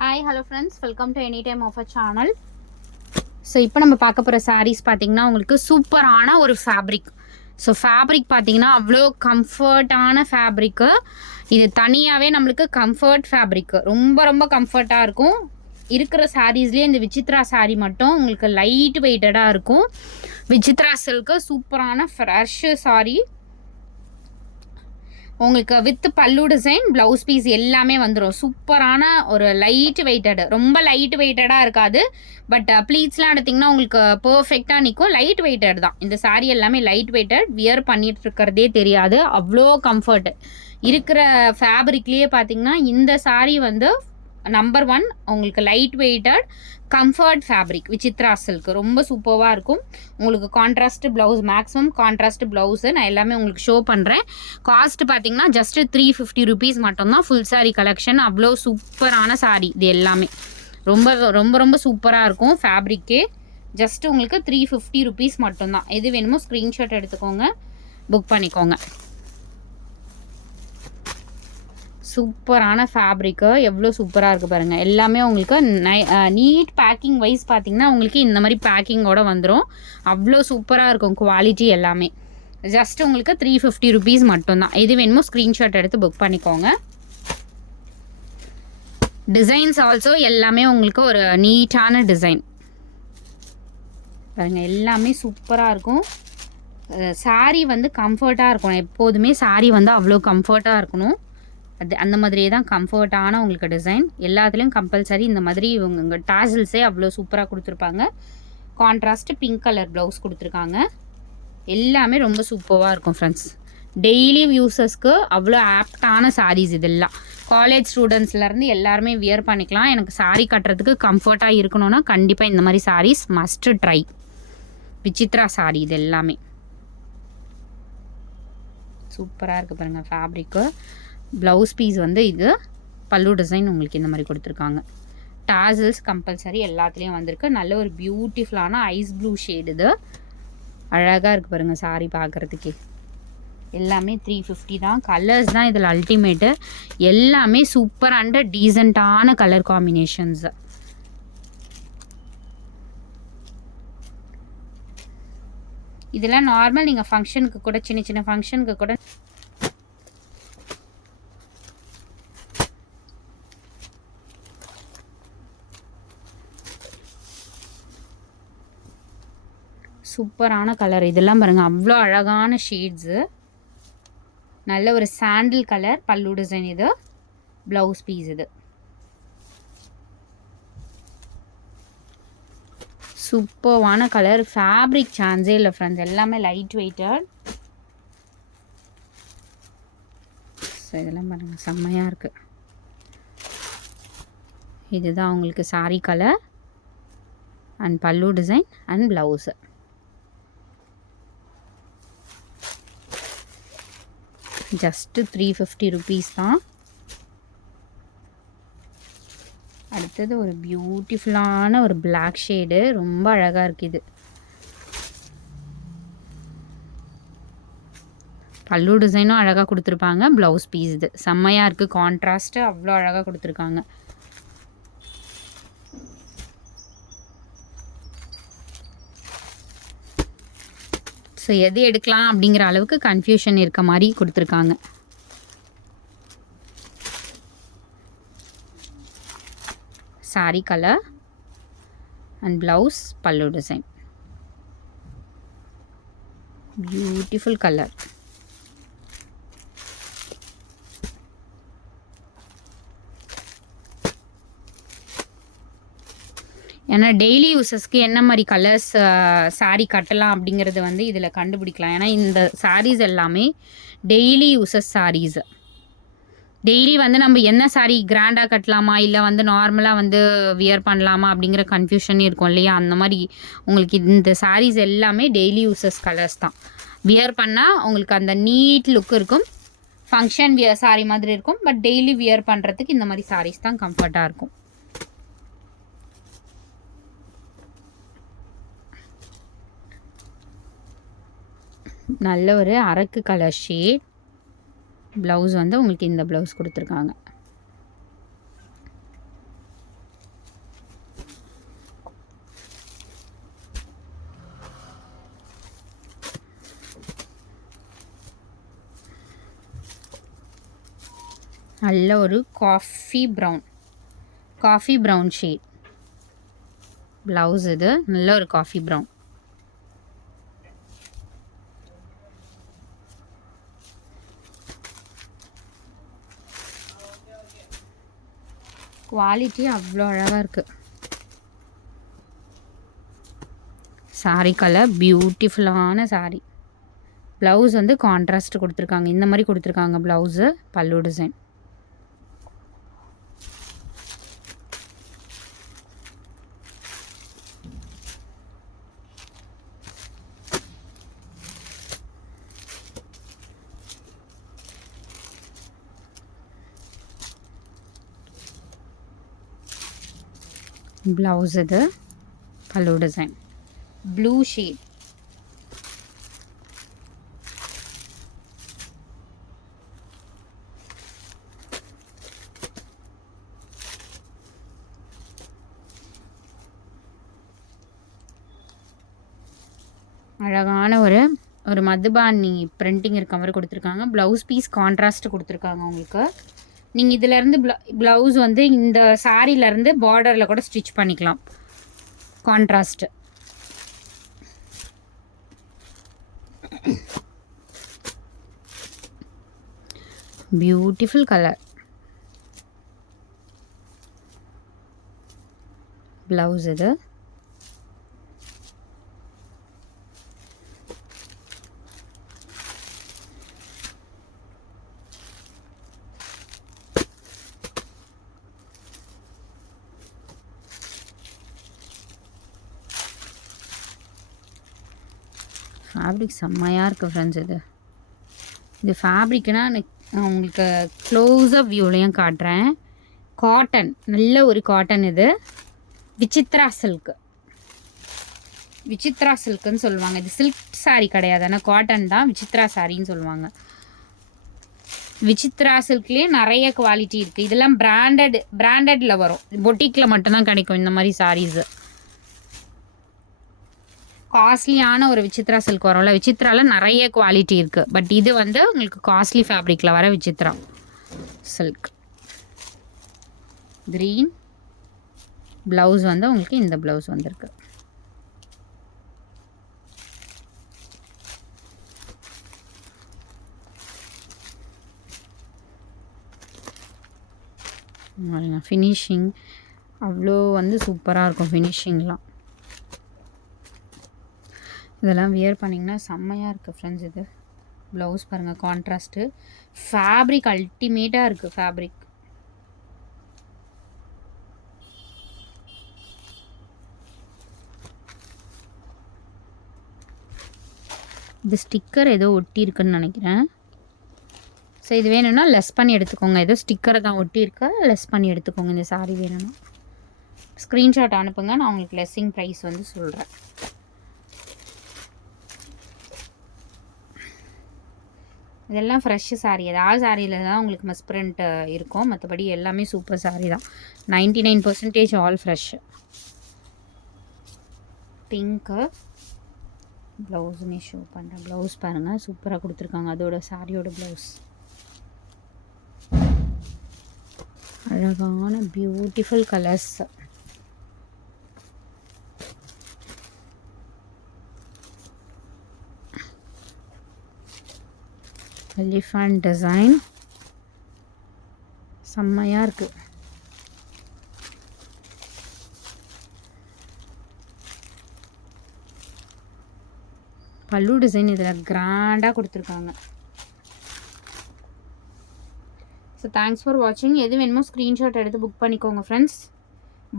Hi hello friends, welcome to any time of a channel. So இப்போ நம்ம பார்க்க போகிற சாரீஸ் பார்த்தீங்கன்னா உங்களுக்கு சூப்பரான ஒரு ஃபேப்ரிக். ஸோ ஃபேப்ரிக் பார்த்தீங்கன்னா அவ்வளோ கம்ஃபர்ட்டான ஃபேப்ரிக்கு. இது தனியாகவே நம்மளுக்கு கம்ஃபர்ட் ஃபேப்ரிக்கு ரொம்ப ரொம்ப கம்ஃபர்ட்டாக இருக்கும். இருக்கிற சாரீஸ்லேயே இந்த விசித்ரா சாரீ மட்டும் உங்களுக்கு லைட் வெயிட்டடாக இருக்கும். விசித்ரா சில்க்கு சூப்பரான ஃப்ரெஷ் சாரீ. உங்களுக்கு வித் பல்லு டிசைன், ப்ளவுஸ் பீஸ் எல்லாமே வந்துடும். சூப்பரான ஒரு லைட் வெயிட்டடு, ரொம்ப லைட் வெயிட்டடாக இருக்காது. பட் ப்ளீட்ஸ்லாம் எடுத்திங்கன்னா உங்களுக்கு பர்ஃபெக்டாக நிற்கும். லைட் வெயிட்டட் தான் இந்த சாரீ எல்லாமே. லைட் வெயிட்டட், வியர் பண்ணிட்டு இருக்கிறதே தெரியாது, அவ்வளோ கம்ஃபர்ட். இருக்கிற ஃபேப்ரிக்லேயே பார்த்தீங்கன்னா இந்த சாரீ வந்து நம்பர் 1 உங்களுக்கு light weighted comfort fabric. Vichitra silk ரொம்ப சூப்பராக இருக்கும். உங்களுக்கு contrast blouse, maximum contrast blouse நான் எல்லாமே உங்களுக்கு ஷோ பண்ணுறேன். காஸ்ட் பார்த்தீங்கன்னா ஜஸ்ட்டு 350 ருபீஸ் மட்டும்தான். ஃபுல் சாரீ கலெக்ஷன், அவ்வளோ சூப்பரான சாரீ இது எல்லாமே. ரொம்ப ரொம்ப ரொம்ப சூப்பராக இருக்கும் ஃபேப்ரிக்கே. ஜஸ்ட்டு உங்களுக்கு 350 ருபீஸ் மட்டும்தான். எது வேணுமோ ஸ்க்ரீன்ஷாட் எடுத்துக்கோங்க, புக் பண்ணிக்கோங்க. சூப்பரான ஃபேப்ரிக்கு, எவ்வளோ சூப்பராக இருக்குது பாருங்கள். எல்லாமே உங்களுக்கு நீட் பேக்கிங் வைஸ் பார்த்தீங்கன்னா உங்களுக்கு இந்த மாதிரி பேக்கிங்கோடு வந்துடும். அவ்வளோ சூப்பராக இருக்கும் குவாலிட்டி எல்லாமே. ஜஸ்ட் உங்களுக்கு 350 ருபீஸ் மட்டும்தான். எது வேணுமோ ஸ்க்ரீன்ஷாட் எடுத்து புக் பண்ணிக்கோங்க. டிசைன்ஸ் ஆல்சோ எல்லாமே உங்களுக்கு ஒரு நீட்டான டிசைன் பாருங்கள். எல்லாமே சூப்பராக இருக்கும். சாரீ வந்து கம்ஃபர்ட்டாக இருக்கணும். எப்போதுமே சாரீ வந்து அவ்வளோ கம்ஃபர்ட்டாக இருக்கணும். அது அந்த மாதிரியே தான் கம்ஃபர்ட்டான உங்களுக்கு டிசைன். எல்லாத்துலேயும் கம்பல்சரி இந்த மாதிரி உங்கள் டாசல்ஸே அவ்வளோ சூப்பராக கொடுத்துருப்பாங்க. கான்ட்ராஸ்ட் பிங்க் கலர் ப்ளவுஸ் கொடுத்துருக்காங்க. எல்லாமே ரொம்ப சூப்பராக இருக்கும் ஃப்ரெண்ட்ஸ். டெய்லி யூசஸ்க்கு அவ்வளோ ஆப்டான சாரீஸ் இதெல்லாம். காலேஜ் ஸ்டூடெண்ட்ஸ்லேருந்து எல்லாருமே வியர் பண்ணிக்கலாம். எனக்கு சாரீ கட்டுறதுக்கு கம்ஃபர்ட்டாக இருக்கணும்னா கண்டிப்பாக இந்த மாதிரி சாரீஸ் மஸ்ட்டு ட்ரை. விசித்ரா சாரீ இது எல்லாமே சூப்பராக இருக்குது பாருங்கள் ஃபேப்ரிக்கு. ப்ளவுஸ் பீஸ் வந்து இது பல்லு டிசைன் உங்களுக்கு இந்த மாதிரி கொடுத்துருக்காங்க. டாசல்ஸ் கம்பல்சரி எல்லாத்துலேயும் வந்திருக்கு. நல்ல ஒரு பியூட்டிஃபுல்லான ஐஸ் ப்ளூ ஷேடு. இது அழகாக இருக்குது பாருங்கள் சாரீ பார்க்குறதுக்கே. எல்லாமே 350 தான். கலர்ஸ் தான் இதில் அல்டிமேட்டு. எல்லாமே சூப்பர் அண்ட் டீசெண்டான கலர் காம்பினேஷன்ஸ். இதெல்லாம் நார்மல் நீங்கள் ஃபங்க்ஷனுக்கு கூட, சின்ன சின்ன ஃபங்க்ஷனுக்கு கூட சூப்பரான கலர். இதெல்லாம் பாருங்கள் அவ்வளோ அழகான ஷேட்ஸு. நல்ல ஒரு சாண்டில் கலர் பல்லு டிசைன். இது ப்ளவுஸ் பீஸ். இது சூப்பரான கலர். ஃபேப்ரிக் சான்ஸே இல்லை ஃப்ரெண்ட்ஸ். எல்லாமே லைட் வெயிட்டட். ஸோ இதெல்லாம் பாருங்கள் செம்மையாக இருக்குது. இதுதான் உங்களுக்கு சாரீ கலர் அண்ட் பல்லு design and blouse. Just 350 rupees தான். அடுத்தது ஒரு பியூட்டிஃபுல்லான ஒரு பிளாக் ஷேடு, ரொம்ப அழகாக இருக்குது. பல்லு டிசைனும் அழகாக கொடுத்துருப்பாங்க. ப்ளவுஸ் பீஸ் இது செம்மையாக இருக்குது. கான்ட்ராஸ்ட்டு அவ்வளோ அழகாக கொடுத்துருக்காங்க. ஸோ எது எடுக்கலாம் அப்படிங்கிற அளவுக்கு கன்ஃபியூஷன் இருக்க மாதிரி கொடுத்துருக்காங்க. சாரீ கலர் அண்ட் ப்ளவுஸ் பல்லு டிசைன். Beautiful colour. ஏன்னா டெய்லி யூஸஸ்க்கு என்ன மாதிரி கலர்ஸ் சாரீ கட்டலாம் அப்படிங்கிறது வந்து இதில் கண்டுபிடிக்கலாம். ஏன்னா இந்த சாரீஸ் எல்லாமே டெய்லி யூஸஸ் சாரீஸ். டெய்லி வந்து நம்ம என்ன சாரீ கிராண்டாக கட்டலாமா, இல்லை வந்து நார்மலாக வந்து வியர் பண்ணலாமா அப்படிங்கிற கன்ஃபியூஷன் இருக்கும் இல்லையா. அந்த மாதிரி உங்களுக்கு இந்த சாரீஸ் எல்லாமே டெய்லி யூஸஸ் கலர்ஸ் தான். வியர் பண்ணால் உங்களுக்கு அந்த நீட் லுக் இருக்கும். ஃபங்க்ஷன் வியர் சாரீ மாதிரி இருக்கும். பட் டெய்லி வியர் பண்ணுறதுக்கு இந்த மாதிரி சாரீஸ் தான் கம்ஃபர்ட்டாக இருக்கும். நல்ல ஒரு அரக்கு கலர் ஷேட். ப்ளவுஸ் வந்து உங்களுக்கு இந்த ப்ளவுஸ் கொடுத்துருக்காங்க. நல்ல ஒரு காஃபி ப்ரௌன் ஷேட் ப்ளவுஸ். இது நல்ல ஒரு காஃபி ப்ரௌன். குவாலிட்டி அவ்வளோ அழகாக இருக்குது. சாரீ கலர் பியூட்டிஃபுல்லான சாரீ. ப்ளவுஸ் வந்து கான்ட்ராஸ்ட் கொடுத்துருக்காங்க. இந்த மாதிரி கொடுத்துருக்காங்க ப்ளவுஸு. பல்லு டிசைன். ப்ளவுஸ் இது. பல்லு டிசைன் ப்ளூ ஷேட். அழகான ஒரு மதுபானி பிரிண்டிங் இருக்க மாதிரி கொடுத்துருக்காங்க. ப்ளவுஸ் பீஸ் கான்ட்ராஸ்ட் கொடுத்துருக்காங்க உங்களுக்கு. நீங்கள் இதிலேருந்து ப்ளவுஸ் வந்து இந்த சாரீலேருந்து பார்டரில் கூட ஸ்டிச் பண்ணிக்கலாம். Contrast beautiful colour. ப்ளவுஸ் இது. ஃபேப்ரிக் செம்மையாக இருக்குது ஃப்ரெண்ட்ஸ். இது ஃபேப்ரிக்னா நான் உங்களுக்கு க்ளோஸப் வியூலையும் காட்டுறேன். காட்டன், நல்ல ஒரு காட்டன். இது விசித்ரா சில்க்கு. விசித்ரா சில்க்குன்னு சொல்லுவாங்க. இது சில்க் சாரீ கிடையாது, ஆனால் காட்டன் தான். விசித்ரா சாரின்னு சொல்லுவாங்க. விசித்ரா சில்க்லேயே நிறைய குவாலிட்டி இருக்குது. இதெல்லாம் பிராண்டடில் வரும். பொட்டிக்கில் மட்டும்தான் கிடைக்கும் இந்த மாதிரி சாரீஸு. காஸ்ட்லியான ஒரு விசித்ரா சில்க் வரும்ல, விசித்ராவில் நிறைய குவாலிட்டி இருக்குது. பட் இது வந்து உங்களுக்கு காஸ்ட்லி ஃபேப்ரிக்கில் வர விசித்ரா சில்க். க்ரீன் ப்ளவுஸ் வந்து உங்களுக்கு இந்த ப்ளவுஸ் வந்திருக்கு. ஃபினிஷிங் அவ்வளோ வந்து சூப்பராக இருக்கும். ஃபினிஷிங்லாம் இதெல்லாம் வியர் பண்ணிங்கன்னா செம்மையாக இருக்குது ஃப்ரெண்ட்ஸ். இது ப்ளவுஸ் பாருங்கள், கான்ட்ராஸ்ட்டு. ஃபேப்ரிக் அல்டிமேட்டாக இருக்குது. ஃபேப்ரிக் இது ஸ்டிக்கர் ஏதோ ஒட்டி இருக்குன்னு நினைக்கிறேன். ஸோ இது வேணும்னா லெஸ் பண்ணி எடுத்துக்கோங்க. ஏதோ ஸ்டிக்கரை தான் ஒட்டியிருக்க, லெஸ் பண்ணி எடுத்துக்கோங்க. இந்த சாரீ வேணும்னா ஸ்க்ரீன்ஷாட் அனுப்புங்க, நான் உங்களுக்கு லெஸ்ஸிங் ப்ரைஸ் வந்து சொல்கிறேன். இதெல்லாம் ஃப்ரெஷ்ஷு சாரீ. ஏதாவது சாரியில் தான் உங்களுக்கு மிஸ்பிரிண்ட் இருக்கும். மற்றபடி எல்லாமே சூப்பர் சாரீ தான். 99% ஆல் ஃப்ரெஷ்ஷு. பிங்க்கு ப்ளவுஸுமே ஷோ பண்ணுறேன். ப்ளவுஸ் பாருங்கள், சூப்பராக கொடுத்துருக்காங்க. அதோட சாரியோட ப்ளவுஸ் அழகான பியூட்டிஃபுல் கலர்ஸ். எலிஃபண்ட் டிசைன் செம்மையாக இருக்குது. பல்லு டிசைன் இதில் கிராண்டாக கொடுத்துருக்காங்க. ஸோ தேங்க்ஸ் ஃபார் வாட்சிங். எது வேணுமோ ஸ்க்ரீன்ஷாட் எடுத்து புக் பண்ணிக்கோங்க ஃப்ரெண்ட்ஸ்.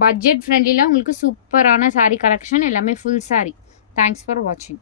பட்ஜெட் ஃப்ரெண்ட்லியில் உங்களுக்கு சூப்பரான சாரீ கலெக்ஷன், எல்லாமே ஃபுல் சாரீ. தேங்க்ஸ் ஃபார் வாட்சிங்.